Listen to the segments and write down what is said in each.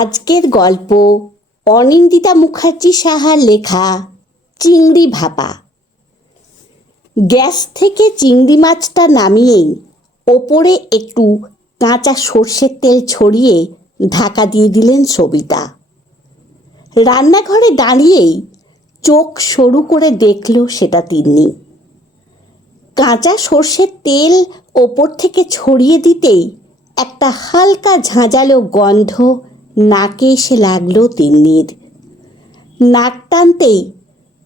আজকের গল্প অনিন্দিতা মুখার্জি সাহার লেখা চিংড়ি ভাপা। গ্যাস থেকে চিংড়ি মাছটা নামিয়েই ওপরে একটু কাঁচা সর্ষের তেল ছড়িয়ে ঢাকা দিয়ে দিলেন সবিতা। রান্নাঘরে দাঁড়িয়েই চোখ সরু করে দেখল সেটা তিন্নি। কাঁচা সর্ষের তেল ওপর থেকে ছড়িয়ে দিতেই একটা হালকা ঝাঁঝালো গন্ধ নাকে এসে লাগলো তিন্নির। নাক টানতেই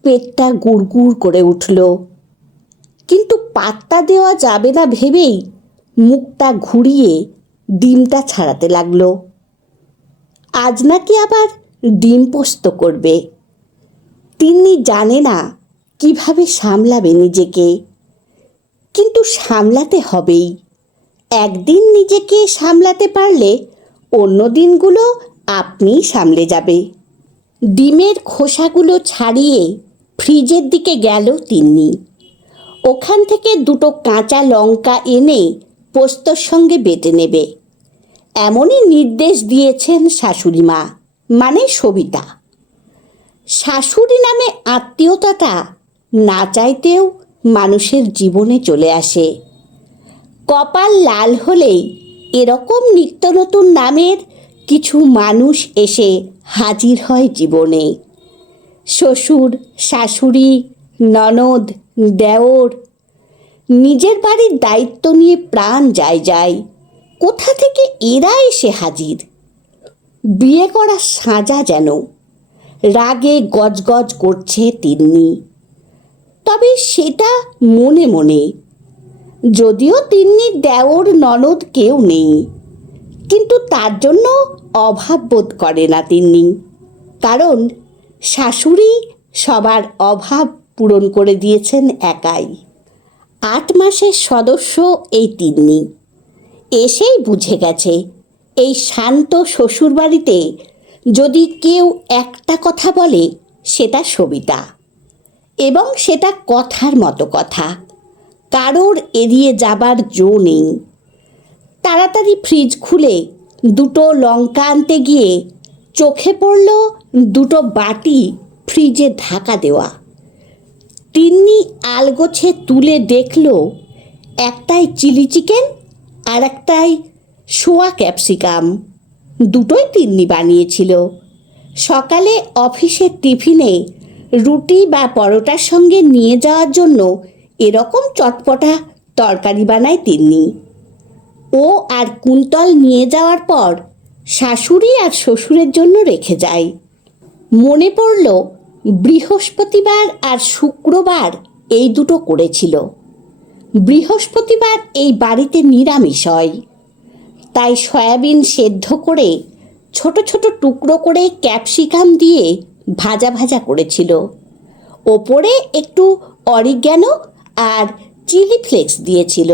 পেটটা গুড়গুড় করে উঠল, কিন্তু পাত্তা দেওয়া যাবে না ভেবেই মুখটা ঘুরিয়ে ডিমটা ছাড়াতে লাগলো। আজ নাকি আবার ডিম পোস্ত করবে। তিন্নি জানে না কিভাবে সামলাবে নিজেকে, কিন্তু সামলাতে হবেই। একদিন নিজেকে সামলাতে পারলে অন্য দিনগুলো আপনিই সামলে যাবে। ডিমের খোসাগুলো ছাড়িয়ে ফ্রিজের দিকে গেল তিন্নি। ওখান থেকে দুটো কাঁচা লঙ্কা এনে পোস্তর সঙ্গে বেটে নেবে, এমনই নির্দেশ দিয়েছেন শাশুড়ি মা, মানে সবিতা। শাশুড়ি নামে আত্মীয়তাটা না চাইতেও মানুষের জীবনে চলে আসে। কপাল লাল হলেই এরকম নিত্য নতুন নামের কিছু মানুষ এসে হাজির হয় জীবনে। শ্বশুর, শাশুড়ি, ননদ, দেওর। নিজের বাড়ির দায়িত্ব নিয়ে প্রাণ যায়, কোথা থেকে এরা এসে হাজির। বিয়ে করা সাজা যেন। রাগে গজগজ করছে তিন্নি, তবে সেটা মনে মনে। যদিও তিন্নির দেওর ননদ কেউ নেই, কিন্তু তার জন্য অভাব বোধ করে না তিন্নি, কারণ শাশুড়ি সবার অভাব পূরণ করে দিয়েছেন একাই। 8 মাসের সদস্য এই তিন্নি। এসেই বুঝে গেছে এই শান্ত শ্বশুরবাড়িতে যদি কেউ একটা কথা বলে সেটা সবিতা, এবং সেটা কথার মতো কথা, কারোর এড়িয়ে যাবার জো নেই। তাড়াতাড়ি ফ্রিজ খুলে দুটো লঙ্কা আনতে গিয়ে চোখে পড়ল দুটো বাটি ফ্রিজে ঢাকা দেওয়া। তিন্নি আলগোছে তুলে দেখল একটাই চিলি চিকেন আর একটাই সোয়া ক্যাপসিকাম। দুটোই তিন্নি বানিয়েছিল। সকালে অফিসের টিফিনে রুটি বা পরোটার সঙ্গে নিয়ে যাওয়ার জন্য এরকম চটপটা তরকারি বানায় তিন্নি। ও আর কুন্তল নিয়ে যাওয়ার পর শাশুড়ি আর শ্বশুরের জন্য রেখে যায়। মনে পড়ল বৃহস্পতিবার আর শুক্রবার এই দুটো করেছিল। বৃহস্পতিবার এই বাড়িতে নিরামিষ হয়, তাই সয়াবিন সেদ্ধ করে ছোট ছোট টুকরো করে ক্যাপসিকাম দিয়ে ভাজা ভাজা করেছিল। ওপরে একটু অরিগ্যানো আর চিলি ফ্লেক্স দিয়েছিল।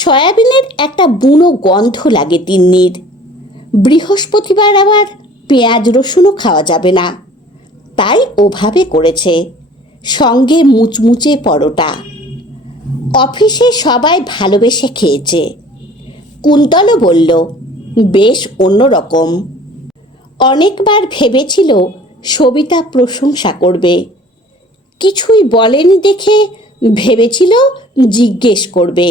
সয়াবিনের একটা বুনো গন্ধ লাগে তিন্নির। বৃহস্পতিবার আবার পেঁয়াজ রসুনও খাওয়া যাবে না, তাই ওভাবে করেছে। সঙ্গে মুচমুচে পরোটা। অফিসে সবাই ভালোবেসে খেয়েছে। কুন্তলও বলল বেশ অন্যরকম। অনেকবার ভেবেছিল সবিতা প্রশংসা করবে, কিছুই বলেনি দেখে ভেবেছিল জিজ্ঞেস করবে,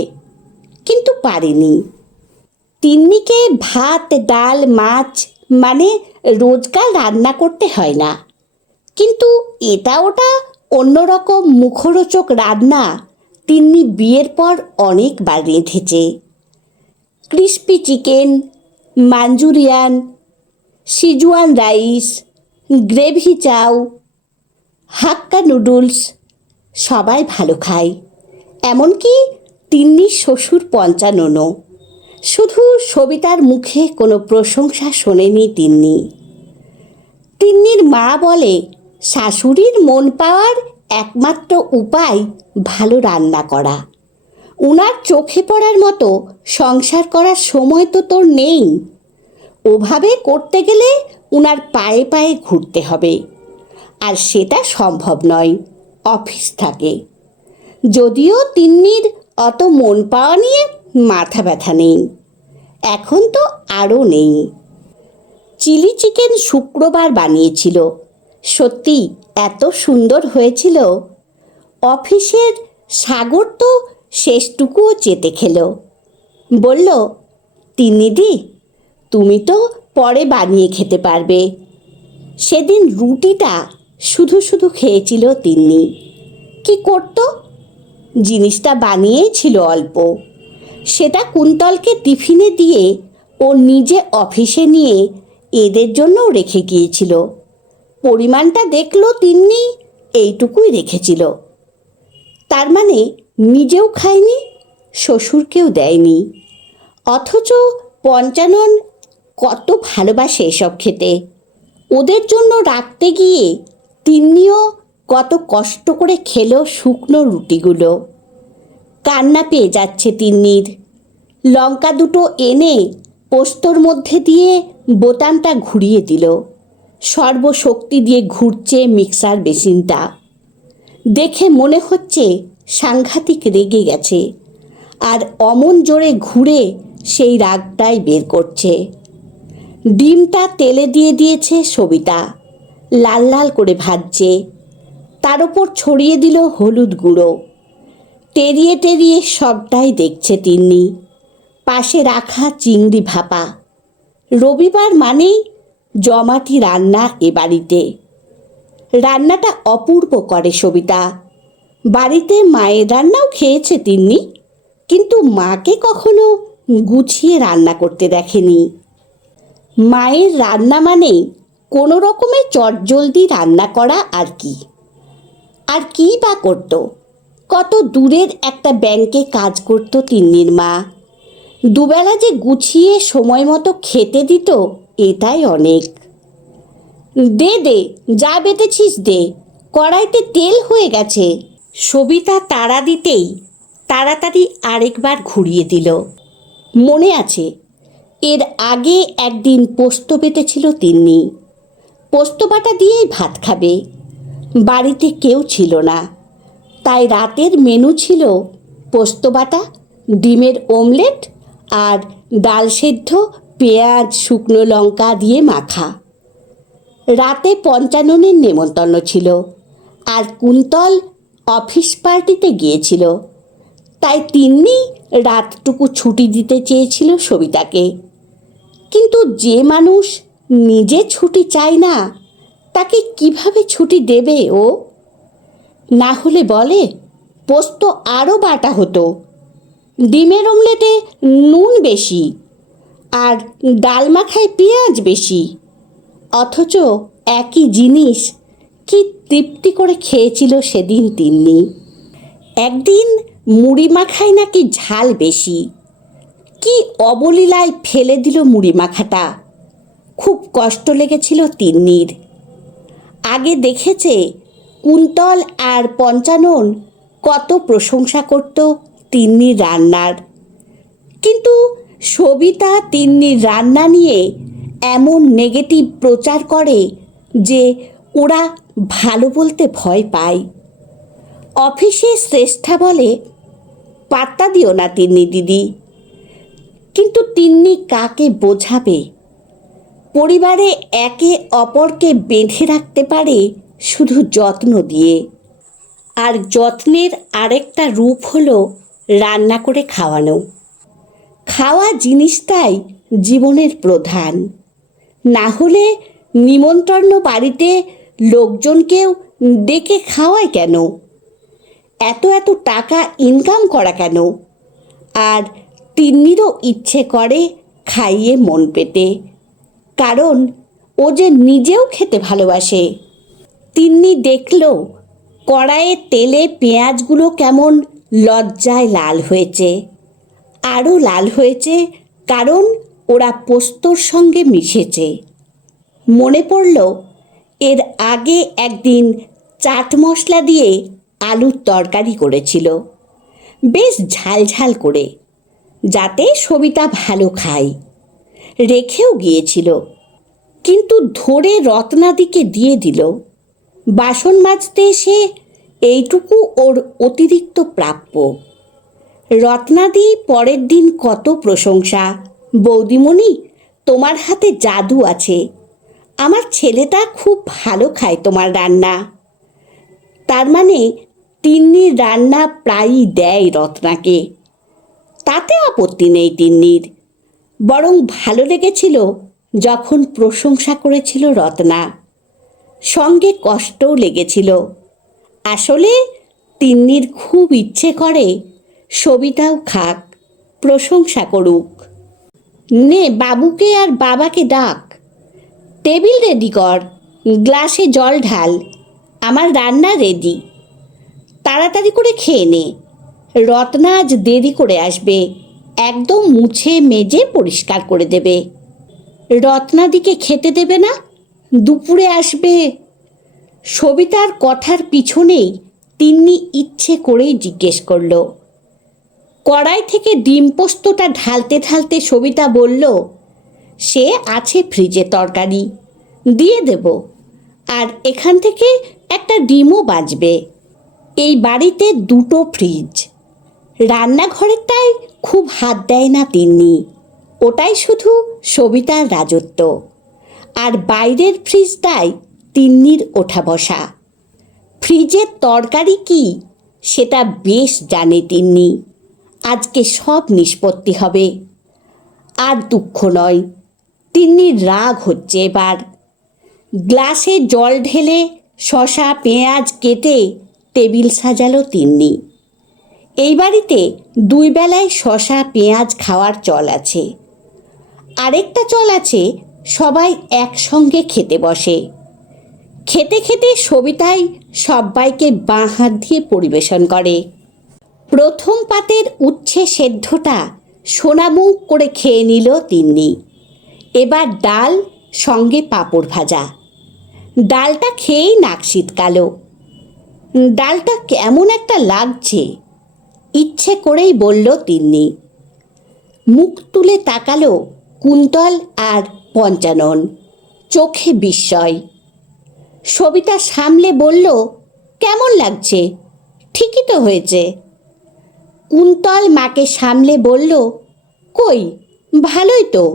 কিন্তু পারেনি। তিন্নিকে ভাত, ডাল, মাছ মানে রোজকার রান্না করতে হয় না, কিন্তু এটা ওটা অন্যরকম মুখরোচক রান্না তিন্নি বিয়ের পর অনেকবার রেঁধেছে। Crispy chicken, Manchurian, Szechuan rice, gravy chow, Hakka noodles সবাই ভালো খায়, এমনকি তিন্নির শ্বশুর পঞ্চাননও। শুধু সবিতার মুখে কোনো প্রশংসা শোনেনি তিন্নি। তিন্নির মা বলে শাশুড়ির মন পাওয়ার একমাত্র উপায় ভালো রান্না করা। উনার চোখে পড়ার মতো সংসার করার সময় তো তোর নেই। ওভাবে করতে গেলে উনার পায়ে পায়ে ঘুরতে হবে, আর সেটা সম্ভব নয়, অফিস থাকে। যদিও তিন্নির অত মন পাওয়া নিয়ে মাথা ব্যথা নেই, এখন তো আরও নেই। চিলি চিকেন শুক্রবার বানিয়েছিল। সত্যি এত সুন্দর হয়েছিল। অফিসের সাগর তো শেষটুকুও চেটে খেলো। বলল, তিন্নিদি, তুমি তো পরে বানিয়ে খেতে পারবে। সেদিন রুটিটা শুধু শুধু খেয়েছিল তিন্নি। কি করত? জিনিসটা বানিয়েই ছিল অল্প। সেটা কুন্তলকে টিফিনে দিয়ে ও নিজে অফিসে নিয়ে এদের জন্যও রেখে গিয়েছিল। পরিমাণটা দেখলো তিন্নি এইটুকুই রেখেছিল। তার মানে নিজেও খায়নি, শ্বশুরকেও দেয়নি। অথচ পঞ্চানন কত ভালোবাসে এসব খেতে। ওদের জন্য রাখতে গিয়ে তিন্নিও কত কষ্ট করে খেলো শুকনো রুটিগুলো। কান্না পেয়ে যাচ্ছে তিন্নির। লঙ্কা দুটো এনে পোস্তর মধ্যে দিয়ে বোতামটা ঘুরিয়ে দিল। সর্বশক্তি দিয়ে ঘুরছে মিক্সার মেশিনটা। দেখে মনে হচ্ছে সাংঘাতিক রেগে গেছে, আর অমন জোরে ঘুরে সেই রাগটাই বের করছে। ডিমটা তেলে দিয়ে দিয়েছে সবিতা, লাল লাল করে ভাজছে। তার ওপর ছড়িয়ে দিল হলুদ গুঁড়ো। টেরিয়ে টেরিয়ে সবটাই দেখছে তিন্নি। পাশে রাখা চিংড়ি ভাপা। রবিবার মানেই জমাটি রান্না এ বাড়িতে। রান্নাটা অপূর্ব করে সবিতা। বাড়িতে মায়ের রান্নাও খেয়েছে তিন্নি, কিন্তু মাকে কখনো গুছিয়ে রান্না করতে দেখেনি। মায়ের রান্না মানেই কোনো রকমে চটজলদি রান্না করা। আর কি বা করত? কত দূরের একটা ব্যাংকে কাজ করত তিন্নির মা। দুবেলা যে গুছিয়ে সময় মতো খেতে দিত, এটাই অনেক। দে দে, যা বেটেছিস দে, কড়াইতে তেল হয়ে গেছে। সবিতা তাড়া দিতেই তাড়াতাড়ি আরেকবার ঘুরিয়ে দিল। মনে আছে, এর আগে একদিন পোস্ত বেটেছিল তিন্নি। পোস্ত বাটা দিয়েই ভাত খাবে। বাড়িতে কেউ ছিল না, তাই রাতের মেনু ছিল পোস্ত বাটা, ডিমের অমলেট আর ডাল সেদ্ধ, পেঁয়াজ শুকনো লঙ্কা দিয়ে মাখা। রাতে পঞ্চাননের নেমন্তন্ন ছিল, আর কুন্তল অফিস পার্টিতে গিয়েছিল। তাই তিন্নি রাতটুকু ছুটি দিতে চেয়েছিল সবিতাকে। কিন্তু যে মানুষ নিজে ছুটি চায় না, তাকে কিভাবে ছুটি দেবে ও? না হলে বলে, পোস্ত আরও বাটা হতো, ডিমের অমলেটে নুন বেশি, আর ডাল মাখায় পেঁয়াজ বেশি। অথচ একই জিনিস কি তৃপ্তি করে খেয়েছিল সেদিন তিন্নি। একদিন মুড়ি মাখায় নাকি ঝাল বেশি। কি অবলীলায় ফেলে দিল মুড়ি মাখাটা। খুব কষ্ট লেগেছিল তিন্নির। আগে দেখেছে কুন্তল আর পঞ্চানন কত প্রশংসা করত তিন্নির রান্নার, কিন্তু সবিতা তিন্নির রান্না নিয়ে এমন নেগেটিভ প্রচার করে যে ওরা ভালো বলতে ভয় পায়। অফিসে শ্রেষ্ঠা বলে, পাত্তা দিও না তিন্নি দিদি। কিন্তু তিন্নি কাকে বোঝাবে? পরিবারে একে অপরকে বেঁধে রাখতে পারে শুধু যত্ন দিয়ে। আর যত্নের আরেকটা রূপ হলো রান্না করে খাওয়ানো। খাওয়া জিনিসটাই জীবনের প্রধান। না হলে নিমন্ত্রণ বাড়িতে লোকজনকেও ডেকে খাওয়ায় কেন? এত এত টাকা ইনকাম করা কেন? আর তিন্নিরও ইচ্ছে করে খাইয়ে মন পেতে, কারণ ও যে নিজেও খেতে ভালোবাসে। তিন্নি দেখল কড়াইয়ে তেলে পেঁয়াজগুলো কেমন লজ্জায় লাল হয়েছে। আরও লাল হয়েছে কারণ ওরা পোস্তর সঙ্গে মিশেছে। মনে পড়ল এর আগে একদিন চাট মশলা দিয়ে আলুর তরকারি করেছিল, বেশ ঝালঝাল করে, যাতে সবিতা ভালো খায়। রেখেও গিয়েছিল, কিন্তু ধরে রত্নাদিকে দিয়ে দিল। বাসন মাজতে এসে এইটুকু ওর অতিরিক্ত প্রাপ্য। রত্নাদি পরের দিন কত প্রশংসা, বৌদিমণি তোমার হাতে জাদু আছে। আমার ছেলেটা খুব ভালো খায় তোমার রান্না। তার মানে তিন্নির রান্না প্রায়ই দেয় রত্নাকে। তাতে আপত্তি নেই তিন্নির, বরং ভালো লেগেছিল যখন প্রশংসা করেছিল রত্না। সঙ্গে কষ্টও লেগেছিল। আসলে তিন্নির খুব ইচ্ছে করে সবিতাও খাক, প্রশংসা করুক। নে বাবুকে আর বাবাকে ডাক, টেবিল রেডি কর, গ্লাসে জল ঢাল, আমার রান্না রেডি। তাড়াতাড়ি করে খেয়ে নে, রত্না আজ দেরি করে আসবে, একদম মুছে মেজে পরিষ্কার করে দেবে। রত্নাদিকে খেতে দেবে না, দুপুরে আসবে। সবিতার কথার পিছনেই তিন্নি ইচ্ছে করেই জিজ্ঞেস করল। কড়াই থেকে ডিম পোস্তটা ঢালতে ঢালতে সবিতা বলল, সে আছে ফ্রিজে তরকারি, দিয়ে দেব, আর এখান থেকে একটা ডিমও বাঁচবে। এই বাড়িতে দুটো ফ্রিজ, রান্নাঘরেরটায় খুব হাত দেয় না তিন্নি, ওটাই শুধু সবিতার রাজত্ব। আর বাইরের ফ্রিজটাই তিন্নির ওঠা বসা। ফ্রিজের তরকারি কি সেটা বেশ জানে তিন্নি। আজকে সব নিষ্পত্তি হবে। আর দুঃখ নয়, তিন্নির রাগ হচ্ছে এবার। গ্লাসে জল ঢেলে শসা পেঁয়াজ কেটে টেবিল সাজালো তিন্নি। এই বাড়িতে দুই বেলায় শসা পেঁয়াজ খাওয়ার চল আছে। আরেকটা চল আছে, সবাই একসঙ্গে খেতে বসে। খেতে খেতে সবিতাই সবাইকে বাঁ হাত দিয়ে পরিবেশন করে। প্রথম পাতের উচ্ছে সেদ্ধটা সোনামুখ করে খেয়ে নিল তিন্নি। এবার ডাল, সঙ্গে পাঁপড় ভাজা। ডালটা খেয়েই নাক শীতকালো। ডালটা কেমন একটা লাগছে, ইচ্ছে করেই বলল তিন্নি। মুখ তুলে তাকালো কুন্তল আর পঞ্চানন, চোখে বিস্ময়। সবিতা সামলে বলল, কেমন লাগছে? ঠিকই তো হয়েছে। কুন্তল মাকে সামলে বলল, কই, ভালোই তো।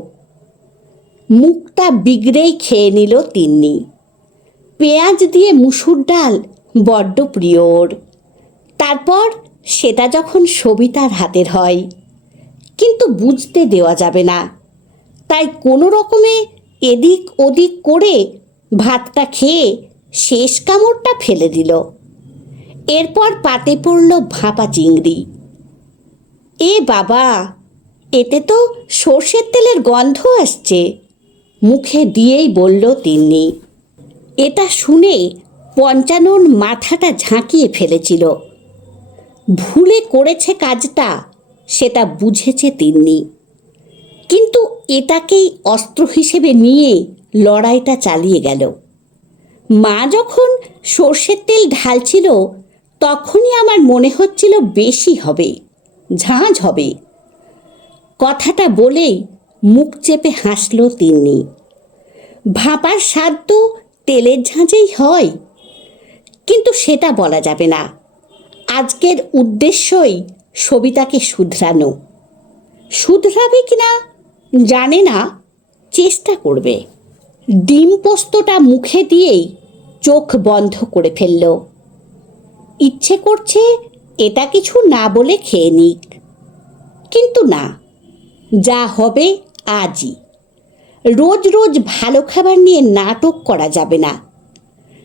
মুখটা বিগড়েই খেয়ে নিল তিন্নি। পেঁয়াজ দিয়ে মুসুর ডাল বড্ড প্রিয় ওর। তারপর সেটা যখন সবিতার হাতের হয়, কিন্তু বুঝতে দেওয়া যাবে না, তাই কোনো রকমে এদিক ওদিক করে ভাতটা খেয়ে শেষ কামড়টা ফেলে দিল। এরপর পাতে পড়ল ভাপা চিংড়ি। এ বাবা, এতে তো সর্ষের তেলের গন্ধ আসছে, মুখে দিয়েই বলল তিন্নি। এটা শুনে পঞ্চানন মাথাটা ঝাঁকিয়ে ফেলেছিল। ভুলে করেছে কাজটা, সেটা বুঝেছে তিন্নি, কিন্তু এটাকেই অস্ত্র হিসেবে নিয়ে লড়াইটা চালিয়ে গেল। মা যখন সর্ষের তেল ঢালছিল, তখনই আমার মনে হচ্ছিল বেশি হবে, ঝাঁঝ হবে। কথাটা বলেই মুখ চেপে হাসল তিন্নি। ভাপার স্বাদ তো তেলের ঝাঁঝেই হয়, কিন্তু সেটা বলা যাবে না। আজকের উদ্দেশ্যই সবিতাকে শুধরানো। শুধরাবে কিনা জানে না, চেষ্টা করবে। ডিম পোস্তটা মুখে দিয়েই চোখ বন্ধ করে ফেলল। ইচ্ছে করছে এটা কিছু না বলে খেয়ে নিক, কিন্তু না, যা হবে আজই। রোজ রোজ ভালো খাবার নিয়ে নাটক করা যাবে না।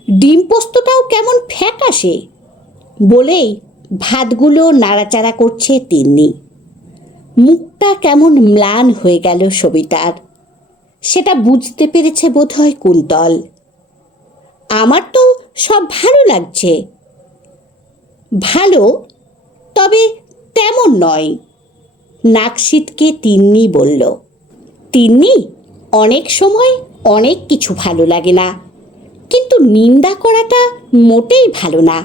ডিম পোস্তটাও কেমন ফ্যাকাশে বলেই ভাতগুলো নাড়াচাড়া করছে তিন্নি। মুখটা কেমন ম্লান হয়ে গেল সবিতার, সেটা বুঝতে পেরেছে বোধহয় কুন্তল। আমার তো সব ভালো লাগছে। ভালো, তবে তেমন নয়, নাক সিটকে তিন্নি বলল। তিন্নি, অনেক সময় অনেক কিছু ভালো লাগে না, কিন্তু নিন্দা করাটা মোটেই ভালো না।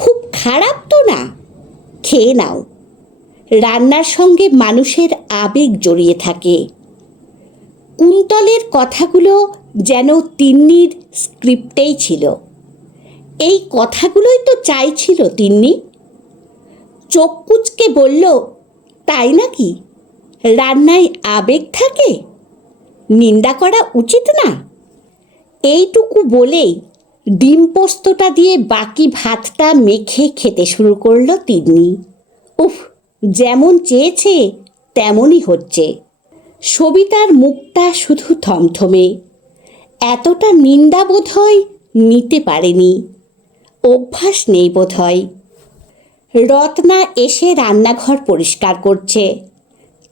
খুব খারাপ তো না, খেয়ে নাও। রান্নার সঙ্গে মানুষের আবেগ জড়িয়ে থাকে। কুন্তলের কথাগুলো যেন তিন্নির স্ক্রিপ্টেই ছিল। এই কথাগুলোই তো চাইছিল তিন্নি। চোখ কুঁচকে বলল, তাই নাকি? রান্নায় আবেগ থাকে? নিন্দা করা উচিত না? এইটুকু বলেই ডিম পোস্তটা দিয়ে বাকি ভাতটা মেখে খেতে শুরু করলো তিন্নি। উফ, যেমন চেয়েছে তেমনই হচ্ছে। সবিতার মুখটা শুধু থমথমে। এতটা নিন্দা বোধহয় নিতে পারেনি, অভ্যাস নেই বোধহয়। রত্না এসে রান্নাঘর পরিষ্কার করছে।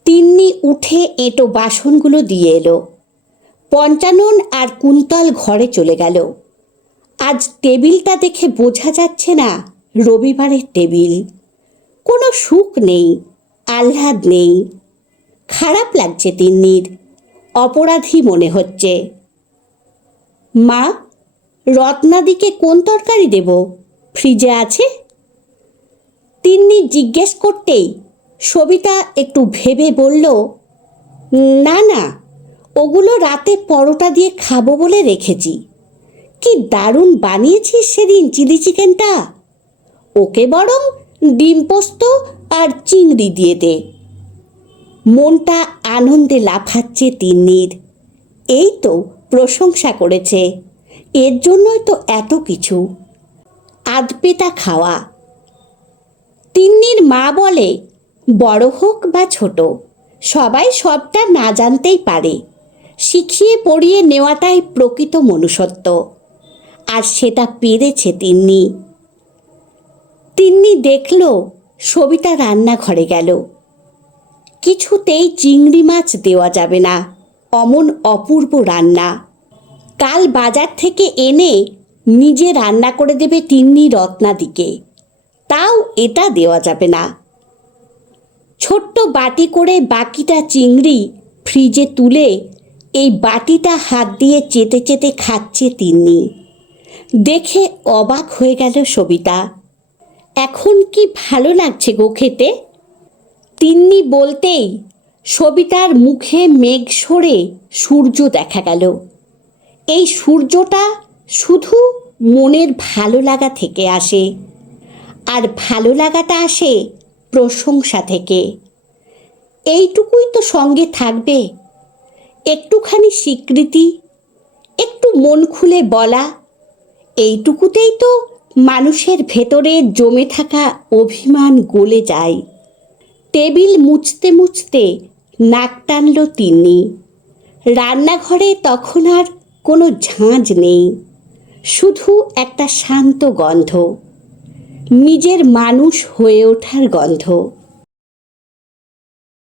তিন্নি উঠে এঁটো বাসনগুলো দিয়ে এলো। পঞ্চানন আর কুন্তল ঘরে চলে গেল। আজ টেবিলটা দেখে বোঝা যাচ্ছে না রবিবারের টেবিল। কোনো সুখ নেই, আহ্লাদ নেই। খারাপ লাগছে তিন্নির, অপরাধী মনে হচ্ছে। মা, রত্নাদিকে কোন তরকারি দেব? ফ্রিজে আছে? তিন্নি জিজ্ঞেস করতেই সবিতা একটু ভেবে বলল, না না, ওগুলো রাতে পরোটা দিয়ে খাবো বলে রেখেছি। কি দারুণ বানিয়েছিস সেদিন চিলি চিকেনটা। ওকে বরং ডিম পোস্ত আর চিংড়ি দিয়ে দে। মনটা আনন্দে লাফাচ্ছে তিন্নির। এই তো প্রশংসা করেছে, এর জন্যই তো এত কিছু। আধপেটা খাওয়া। তিন্নির মা বলে, বড় হোক বা ছোট, সবাই সবটা না জানতেই পারে। শিখিয়ে পড়িয়ে নেওয়াটাই প্রকৃত মনুষ্যত্ব। আর সেটা পেরেছে তিন্নি। তিন্নি দেখল সবিতা রান্নাঘরে গেল। কিছুতেই চিংড়ি মাছ দেওয়া যাবে না, অমন অপূর্ব রান্না। কাল বাজার থেকে এনে নিজে রান্না করে দেবে তিন্নি রত্নাদিকে, তাও এটা দেওয়া যাবে না। ছোট্ট বাটি করে বাকিটা চিংড়ি ফ্রিজে তুলে এই বাটিটা হাত দিয়ে চেটে চেটে খাচ্ছে তিন্নি। দেখে অবাক হয়ে গেল সবিতা। এখন কি ভালো লাগছে গো খেতে? তিন্নি বলতেই সবিতার মুখে মেঘ সরে সূর্য দেখা গেল। এই সূর্যটা শুধু মনের ভালো লাগা থেকে আসে, আর ভালো লাগাটা আসে প্রশংসা থেকে। এইটুকুই তো সঙ্গে থাকবে, একটুখানি স্বীকৃতি, একটু মন খুলে বলা। এইটুকুতেই তো মানুষের ভেতরে জমে থাকা অভিমান গলে যায়। টেবিল মুছতে মুছতে নাক টানল তিন্নি। রান্নাঘরে তখন আর কোনো ঝাঁঝ নেই, শুধু একটা শান্ত গন্ধ, নিজের মানুষ হয়ে ওঠার গন্ধ।